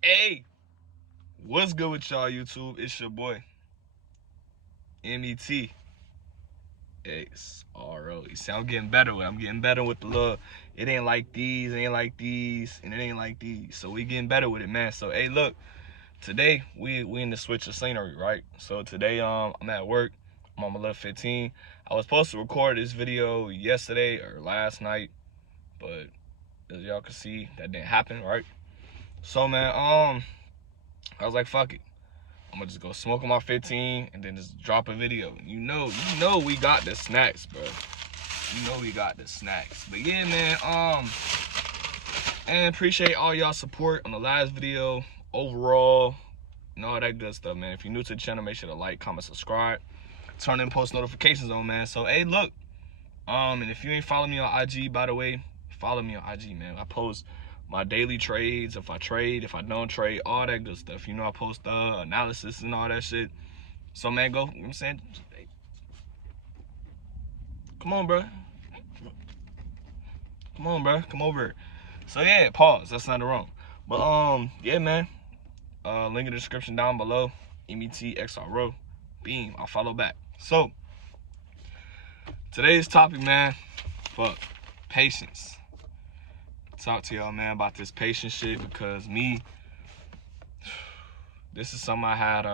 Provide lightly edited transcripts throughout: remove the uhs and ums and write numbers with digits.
Hey, what's good with y'all, YouTube? It's your boy, MET. It's RO. You see, I'm getting better with it. I'm getting better with the little, it ain't like these, and it ain't like these. So we getting better with it, man. So, hey, look, today we in the switch of scenery, right? So today, I'm at work. I'm on my little 15. I was supposed to record this video yesterday or last night, but as y'all can see, that didn't happen, right? So, man, I was like, fuck it. I'm gonna just go smoke on my 15 and then just drop a video. You know we got the snacks, bro. You know we got the snacks. But yeah, man, and appreciate all y'all support on the last video, overall, and all that good stuff, man. If you're new to the channel, make sure to like, comment, subscribe, turn in post notifications on, man. So hey, look, and if you ain't following me on IG, by the way, follow me on IG, man. I post my daily trades, if I trade, if I don't trade, all that good stuff. You know, I post analysis and all that shit. So, man, go, you know what I'm saying? Hey, come on, bro. Come on, bro. Come over. So, yeah, pause. That's not wrong. But, yeah, man. Link in the description down below. METXRO. Beam. I'll follow back. So, today's topic, man. Fuck. Patience. Talk to y'all, man, about this patience shit because this is something I had,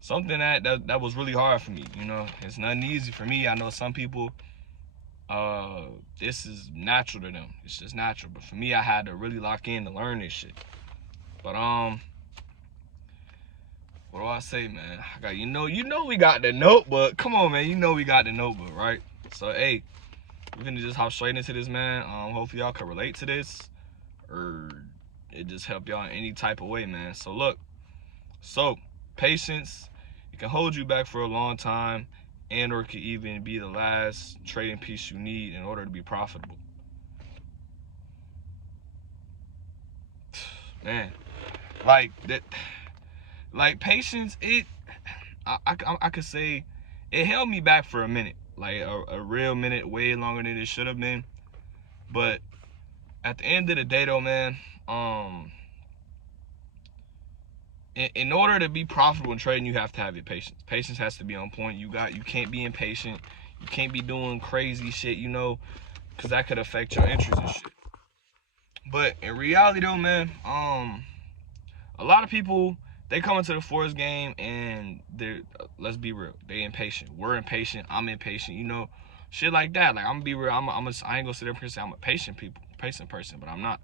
something that was really hard for me. You know, it's nothing easy for me. I know some people, this is natural to them. It's just natural. But for me, I had to really lock in to learn this shit. But what do I say, man? I got, you know we got the notebook. Come on, man. You know we got the notebook, right? So hey, we're gonna just hop straight into this, man. Hopefully y'all can relate to this, or it just help y'all in any type of way, man. So look, patience, it can hold you back for a long time, and or it could even be the last trading piece you need in order to be profitable. Man, like that, like patience, I could say it held me back for a minute, like a real minute, way longer than it should have been. But at the end of the day, though, man, in order to be profitable in trading, you have to have your patience. Patience has to be on point. You can't be impatient. You can't be doing crazy shit, you know, because that could affect your interest and shit. But in reality, though, man, a lot of people, they come into the Forex game and they're, let's be real, they impatient. We're impatient. I'm impatient. You know, shit like that. Like, I'm gonna be real. I ain't gonna sit there and say I'm a patient person, but I'm not.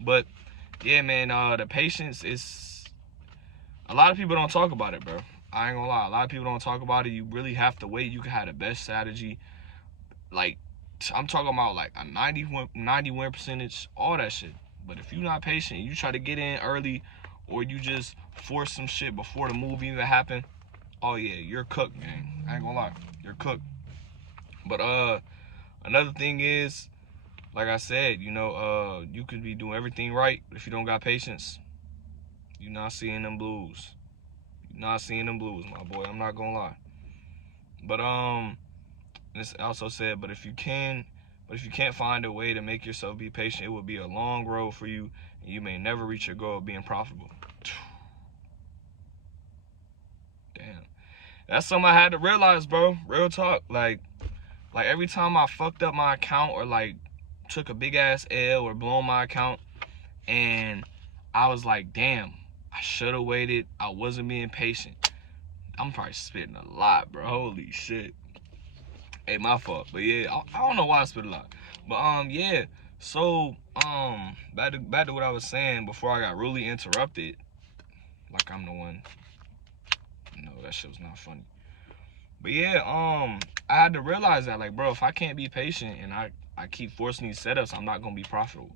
But yeah, man, the patience is, a lot of people don't talk about it, bro. I ain't gonna lie. A lot of people don't talk about it. You really have to wait. You can have the best strategy. Like, I'm talking about like a 91 percentage, all that shit. But if you're not patient, you try to get in early, or you just force some shit before the move even happen, oh yeah, you're cooked, man. I ain't gonna lie, you're cooked. But another thing is, like I said, you know, you could be doing everything right, but if you don't got patience, you're not seeing them blues. You're not seeing them blues, my boy. I'm not gonna lie. But this also said, but if you can't find a way to make yourself be patient, it will be a long road for you, and you may never reach your goal of being profitable. Damn. That's something I had to realize, bro. Real talk. Like every time I fucked up my account, or like took a big ass L, or blown my account, and I was like, damn, I should have waited. I wasn't being patient. I'm probably spitting a lot, bro. Holy shit. Hey, my fault. But yeah, I don't know why I spit a lot. But yeah. So back to what I was saying before I got really interrupted. Like I'm the one. No, that shit was not funny. But yeah, I had to realize that, like, bro, if I can't be patient and I keep forcing these setups, I'm not gonna be profitable.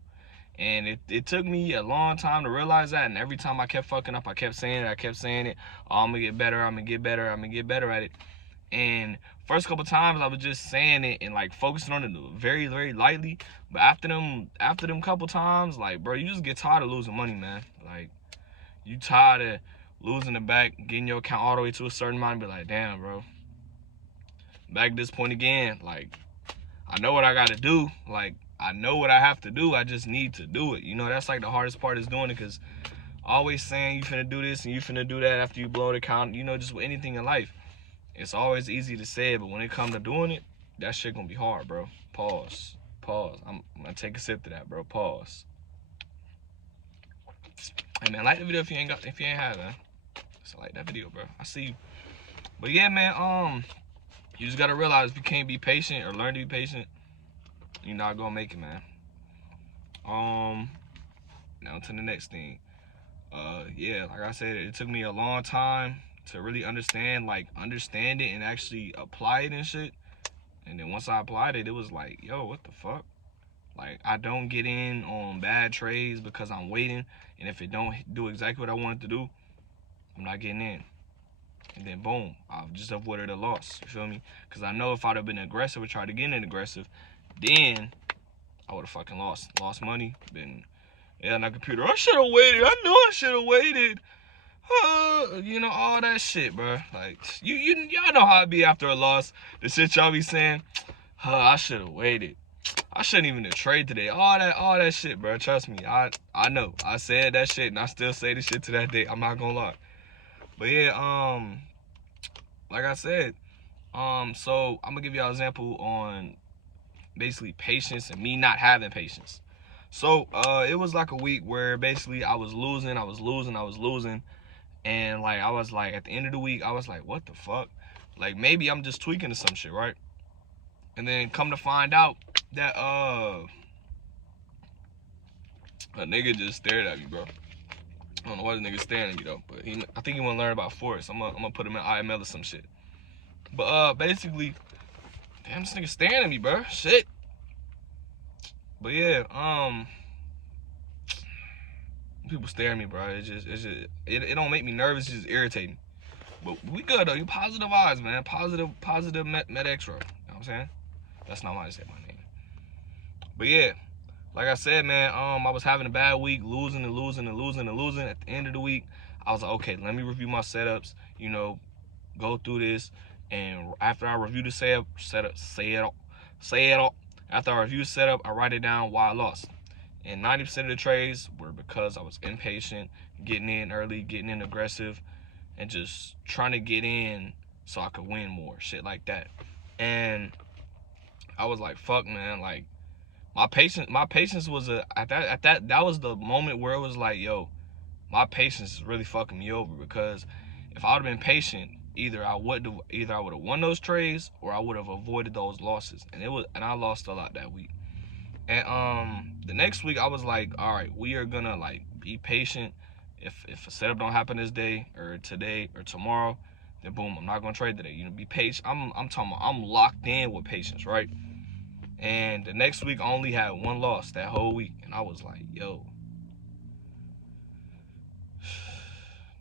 And it took me a long time to realize that, and every time I kept fucking up, I kept saying it. Oh, I'm gonna get better, I'm gonna get better at it. And first couple times I was just saying it and like focusing on it very, very lightly. But after them couple times, like, bro, you just get tired of losing money, man. Like, you tired of losing the back, getting your account all the way to a certain amount, and be like, damn, bro, back at this point again. Like, I know what I gotta do. Like, I know what I have to do. I just need to do it. You know, that's like the hardest part is doing it, because always saying you finna do this and you finna do that after you blow the count, you know, just with anything in life. It's always easy to say it, but when it comes to doing it, that shit gonna be hard, bro. Pause. Pause. I'm gonna take a sip to that, bro. Pause. Hey man, like the video if you ain't had, man. So like that video, bro. I see you. But yeah, man, you just gotta realize if you can't be patient or learn to be patient, you're not gonna make it, man. Now to the next thing. Yeah, like I said, it took me a long time to really understand it and actually apply it and shit. And then once I applied it, it was like, yo, what the fuck? Like, I don't get in on bad trades because I'm waiting, and if it don't do exactly what I want it to do, I'm not getting in. And then boom, I've just avoided a loss. You feel me? Because I know if I'd have been aggressive or tried to get in aggressive, then I would have fucking lost money. Been on that computer. I should have waited. I know I should have waited. You know, all that shit, bro. Like, y'all know how it be after a loss. The shit y'all be saying, I should have waited. I shouldn't even have traded today. All that shit, bro. Trust me. I know. I said that shit, and I still say the shit to that day. I'm not gonna lie. But yeah, like I said, so I'm gonna give y'all an example on basically patience and me not having patience. So it was like a week where basically I was losing, and like I was like at the end of the week, I was like, what the fuck? Like maybe I'm just tweaking to some shit, right? And then come to find out that a nigga just stared at me, bro. I don't know why the nigga staring at me though, but I think he wanna learn about Forex. I'm gonna put him in IML or some shit. But basically, damn, this nigga staring at me, bro. Shit. But yeah, people stare at me, bro. It don't make me nervous. It just irritate me. But we good though. You positive vibes, man. Positive med extra. You know what I'm saying? That's not why I said my name. But yeah, like I said, man, I was having a bad week, losing. At the end of the week, I was like, okay, let me review my setups. You know, go through this, and after I review the setup. After I review the setup, I write it down why I lost. And 90% of the trades were because I was impatient, getting in early, getting in aggressive, and just trying to get in so I could win more, shit like that. And I was like, fuck, man, like my patience was that was the moment where it was like, yo, my patience is really fucking me over, because if I would have been patient, either I would have won those trades or I would have avoided those losses. And I lost a lot that week. And the next week I was like, all right, we are gonna like be patient. If a setup don't happen this day or today or tomorrow, then boom, I'm not gonna trade today. You know, be patient. I'm talking about I'm locked in with patience, right? And the next week I only had one loss that whole week, and I was like, yo,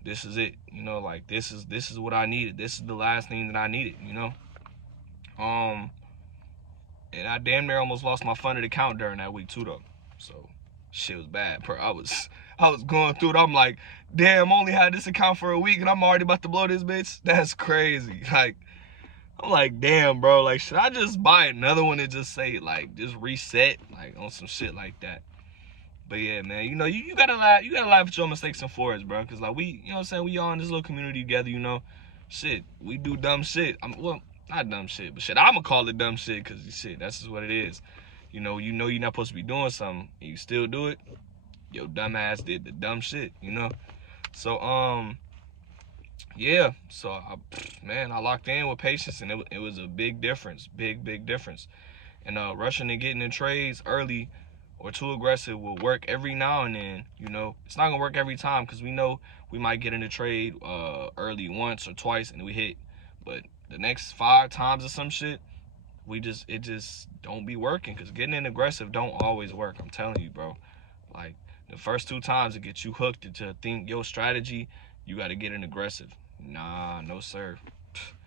this is it. You know, like this is what I needed. This is the last thing that I needed, you know? And I damn near almost lost my funded account during that week too, though. So shit was bad. I was going through it. I'm like, damn, only had this account for a week and I'm already about to blow this bitch. That's crazy. Like, I'm like, damn, bro. Like, should I just buy another one and just say like just reset, like on some shit like that? But yeah, man, you know, you gotta laugh at your mistakes in Forex, bro. Cause like you know what I'm saying, we all in this little community together, you know. Shit, we do dumb shit. Well, not dumb shit, but shit, I'ma call it dumb shit, cause shit, that's just what it is. You know you're not supposed to be doing something and you still do it. Yo, dumb ass did the dumb shit, you know. So yeah, so I locked in with patience, and it was a big difference, big difference. And rushing and getting in trades early or too aggressive will work every now and then. You know, it's not gonna work every time, because we know we might get in a trade early once or twice and we hit, but the next 5 times or some shit, it just don't be working, because getting in aggressive don't always work. I'm telling you, bro. Like the first 2 times it gets you hooked into think your strategy, you got to get in aggressive. Nah, no sir.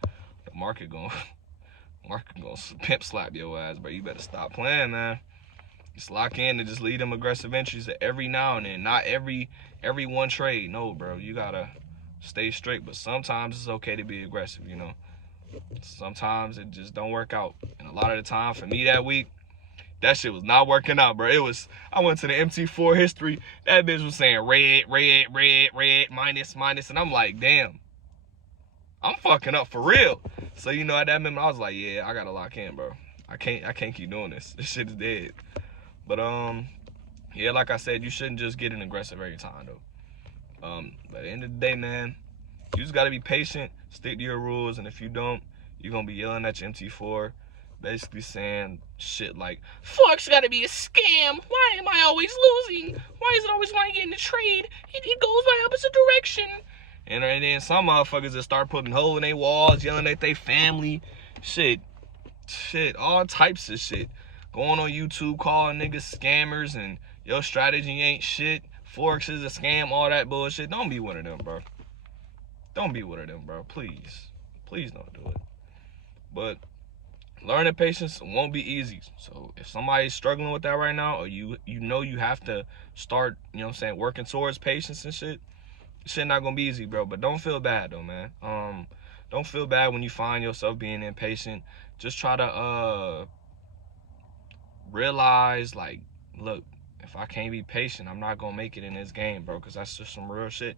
The market gonna pimp slap your ass, bro. You better stop playing, man. Just lock in and just lead them aggressive entries every now and then. Not every one trade. No, bro. You gotta stay strict. But sometimes it's okay to be aggressive, you know. Sometimes it just don't work out. And a lot of the time, for me that week, That shit was not working out, bro. I went to the MT4 history. That bitch was saying red, red, red, red, minus, minus. And I'm like, damn, I'm fucking up for real. So, you know, at that moment, I was like, yeah, I gotta lock in, bro. I can't keep doing this. This shit is dead. But, yeah, like I said, you shouldn't just get an aggressive every time, though. But at the end of the day, man, you just gotta be patient, stick to your rules, and if you don't, you're gonna be yelling at your MT4, basically saying shit like, Forex gotta be a scam. Why am I always losing? Why is it always when I get in the trade, it goes my opposite direction? And then some motherfuckers just start putting holes in their walls, yelling at their family, shit, all types of shit. Going on YouTube calling niggas scammers and your strategy ain't shit. Forex is a scam, all that bullshit. Don't be one of them, bro. Don't be one of them, bro. Please. Please don't do it. But learning patience won't be easy. So if somebody's struggling with that right now, or you know you have to start, you know what I'm saying, working towards patience and shit not gonna be easy, bro. But don't feel bad though, man. Don't feel bad when you find yourself being impatient. Just try to realize, like, look, if I can't be patient, I'm not gonna make it in this game, bro, because that's just some real shit.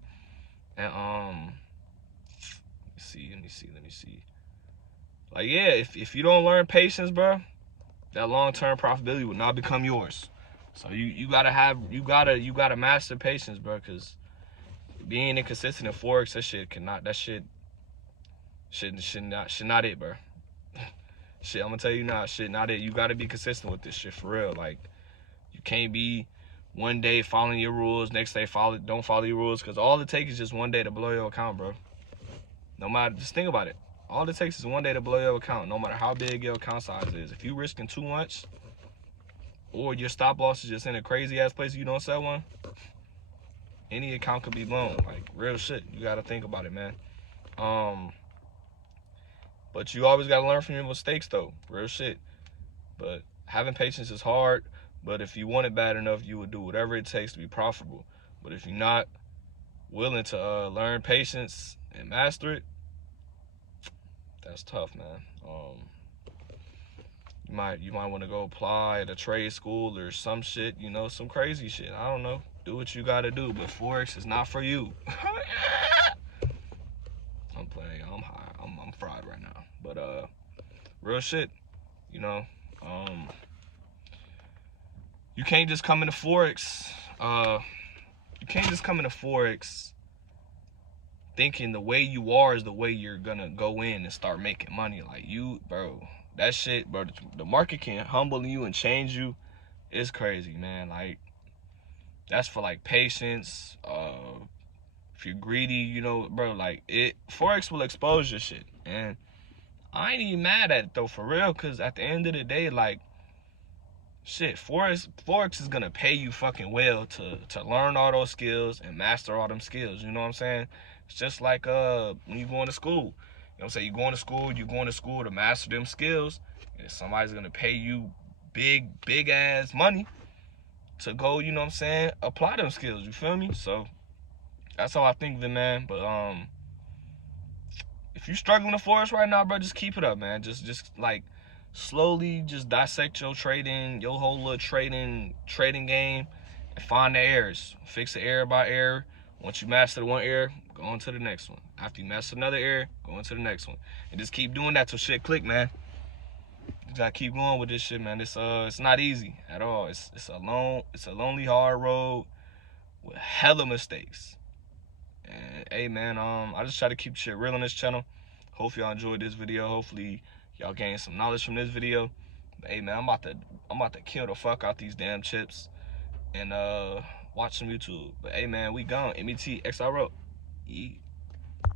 And let me see. Like, yeah, if you don't learn patience, bro, that long-term profitability will not become yours. So you gotta master patience, bro, because being inconsistent in Forex, shit not it, bro. Shit, I'm gonna tell you now, shit not it. You gotta be consistent with this shit for real. Like, you can't be one day following your rules, next day don't follow your rules, because all it takes is just one day to blow your account, bro. No matter, just think about it. All it takes is one day to blow your account, no matter how big your account size is. If you risking too much, or your stop loss is just in a crazy ass place you don't sell one, any account could be blown. Like, real shit. You gotta think about it, man. But you always gotta learn from your mistakes, though. Real shit. But having patience is hard. But if you want it bad enough, you would do whatever it takes to be profitable. But if you're not willing to learn patience and master it, that's tough, man. You might want to go apply at a trade school or some shit, you know, some crazy shit. I don't know. Do what you gotta do, but Forex is not for you. I'm playing. I'm high. I'm fried right now. But real shit, you know. You can't just come into Forex. You can't just come into Forex thinking the way you are is the way you're gonna go in and start making money. Like, bro, that shit, bro, the market can humble you and change you. It's crazy, man. Like, that's for, like, patience. If you're greedy, you know, bro, like, Forex will expose your shit. And I ain't even mad at it, though, for real, because at the end of the day, like, shit, Forex is gonna pay you fucking well to learn all those skills and master all them skills. You know what I'm saying? It's just like when you going to school. You know what I'm saying? You going to school to master them skills, and somebody's gonna pay you big ass money to go, you know what I'm saying, apply them skills. You feel me? So that's how I think of it, man. But if you're struggling to Forex right now, bro, just keep it up, man. Just like, slowly just dissect your trading, your whole little trading game, and find the errors. Fix the error by error. Once you master one error, go on to the next one. After you master another error, go on to the next one. And just keep doing that till shit click, man. You gotta keep going with this shit, man. It's not easy at all. It's a lonely, hard road with hella mistakes. And hey, man, I just try to keep shit real on this channel. Hope y'all enjoyed this video. Hopefully y'all gain some knowledge from this video. But hey, man, I'm about to kill the fuck out these damn chips and watch some YouTube. But hey, man, we gone. MET XRO. Yeah.